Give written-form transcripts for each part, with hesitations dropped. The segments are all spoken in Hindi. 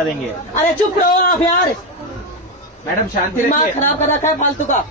देंगे। अरे चुप रहो आप यार, मैडम शांति दिमाग रखिए। खराब कर रखा है फालतू का।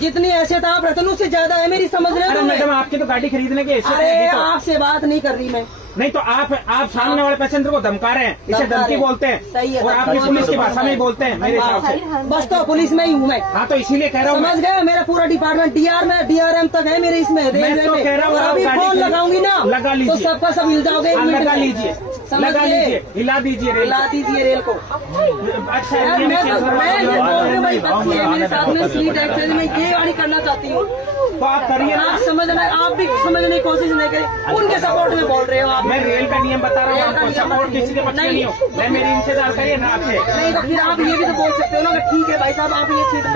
जितनी हैसियत आप रखते हो उससे ज्यादा है मेरी, समझ रहे हो? मैडम आपकी तो गाड़ी खरीदने की हैसियत अरे है। आपसे बात नहीं कर रही मैं। नहीं तो आप सामने वाले पैसेंजर को धमका रहे हैं, इसे धमकी बोलते हैं। सही है, और आपकी पुलिस की भाषा में ही बोलते हैं मेरे हिसाब से। बस तो पुलिस में ही हूँ मैं। हाँ तो इसीलिए कह रहा हूँ। समझ गए, मेरा पूरा डिपार्टमेंट डीआर में DRM तक है मेरे इसमें रेलवे तो कह रहा हूँ, में। अभी फोन लगाऊंगी ना लगा तो लीजिए। सबका सब हिल जाओगे। लगा लीजिए, लगा लीजिए, हिला दीजिए रेल हिला दीजिए रेल को। अच्छा यार ये मैं केस तो मैं ये बोल रही हूँ भाई, बच्ची है मेरे साथ में सीट एक्सचेंज में ये गाड़ी करना चाहती हूँ। तो आप करिए ना। आप समझना, आप भी समझने की कोशिश नहीं करें, उनके सपोर्ट में बोल रहे हो आप। मैं रेल का नियम बता रहा हूँ आपको, सपोर्ट किसी के बच्चे नहीं हो। मैं मेरी इंतजार करिए ना आपसे। नहीं तो फिर आप ये भी तो बोल सकते हो ना कि ठीक है भाई साहब आप ये सीट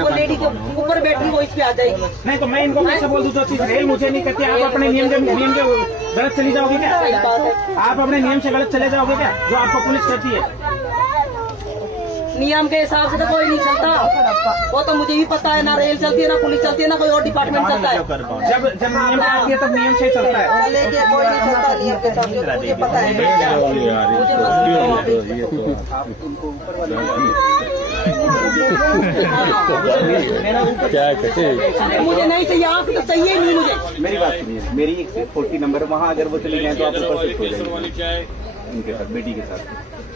वो लेडी को ऊपर बैठी वो इस पे आ जाएगी। नहीं तो मैं इनको कैसे बोल दूँ जो चीज रेल मुझे नहीं कहती। आप अपने नियम के गलत चली जाओगे क्या? सही बात है। आप अपने नियम से गलत चले जाओगे क्या, जो आपको पुलिस कहती है? नियम के हिसाब से तो कोई नहीं चलता, वो तो मुझे भी पता है। ना रेल चलती है, ना पुलिस चलती है, ना कोई और डिपार्टमेंट चलता है। जब नियम आती है तब नियम से ही चलता है। लेके कोई नहीं चलता नियम के हिसाब से, मुझे पता है। मुझे मुझे नहीं चाहिए, आप तो चाहिए ही नहीं मुझे। मेरी बात सुनिए, मेरी 40 नंबर वहाँ अगर वो चली जाए तो आप ऊपर शिफ्ट हो जाएंगे उनके साथ, बेटी के साथ।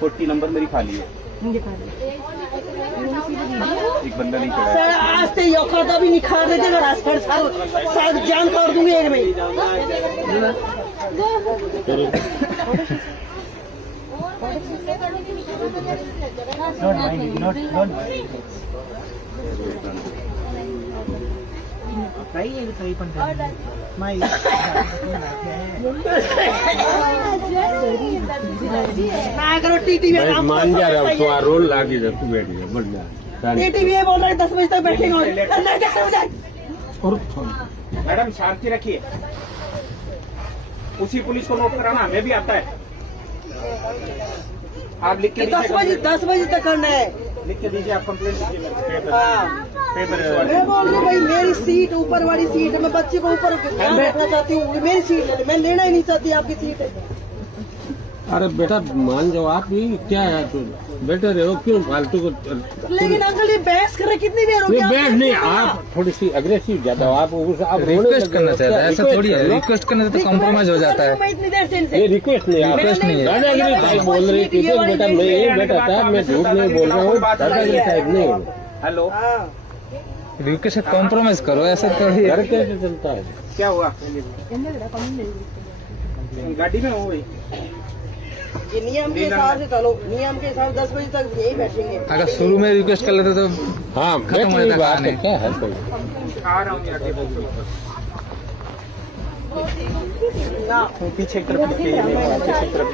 40 नंबर मेरी खाली है, एक बंदा नहीं चढ़ा। सर आज से ये औकात भी निखार देते अगर आज पर साथ जान काट दूंगी एक में। ना करो टीटी में काम मान जा रहा हूँ तो रोल लागी तू बैठ जा बढ़िया। टीटी में बोल रहे 10 बजे तक बैठेंगे और मैडम शांति रखिए। उसी पुलिस को नोट कराना हमें भी आता है। आप लिख के 10 बजे तक करना है। लिख के दीजिए, आप कंप्लेंट दीजिए। हाँ पेपर मैं बोल रही हूँ भाई मेरी सीट ऊपर वाली सीट है, मैं बच्चे को ऊपर ध्यान रखना चाहती हूँ। मेरी सीट है, मैं लेना ही नहीं चाहती आपकी सीट है। अरे बेटा मान जाओ, आप ही क्या है तू बेटर है, क्यों फालतू को। लेकिन अंकल ये बहस कर रहे कितनी देर हो गई? बैठ नहीं, आप थोड़ी सी अग्रेसिव ज्यादा हो। आप रिक्वेस्ट करना चाहते हैं, ऐसा थोड़ी है। रिक्वेस्ट करने से तो कॉम्प्रोमाइज हो जाता है। मैं इतनी देर से ये इनसे रिक्वेस्ट नहीं, आप रिक्वेस्ट नहीं है। दादागिरी टाइप बोल रही थी बेटा। मैं ये बेटा था, मैं झूठ नहीं बोल रहा हूँ, दादागिरी टाइप नहीं हो। हेलो, हाँ रिक्वेस्ट से कॉम्प्रोमाइज करो, ऐसा थोड़ी है। घर कैसे चलता है? क्या हुआ? गाड़ी में हो गई। ये नियम के हिसाब से चलो, नियम के हिसाब 10 बजे तक यही बैठेंगे। अगर शुरू में रिक्वेस्ट कर लेते तो हाँ खत्म हो बैठ जाता बात है, कहानी। क्या है कोई। आ रहा हूँ आगे ना पीछे की तरफ लिखिए, पीछे की तरफ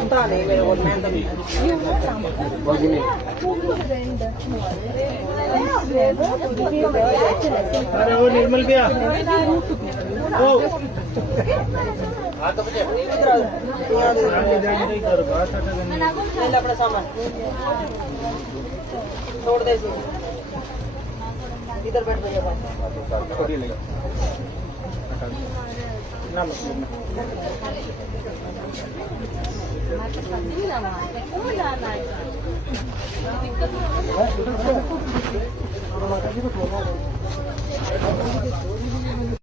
पता नहीं मेरे को, मैं तभी अरे वो निर्मल भैया, वो अपना सामान छोड़ दे इसे। इधर बैठ भैया। छोड़िए नहीं ना मतलब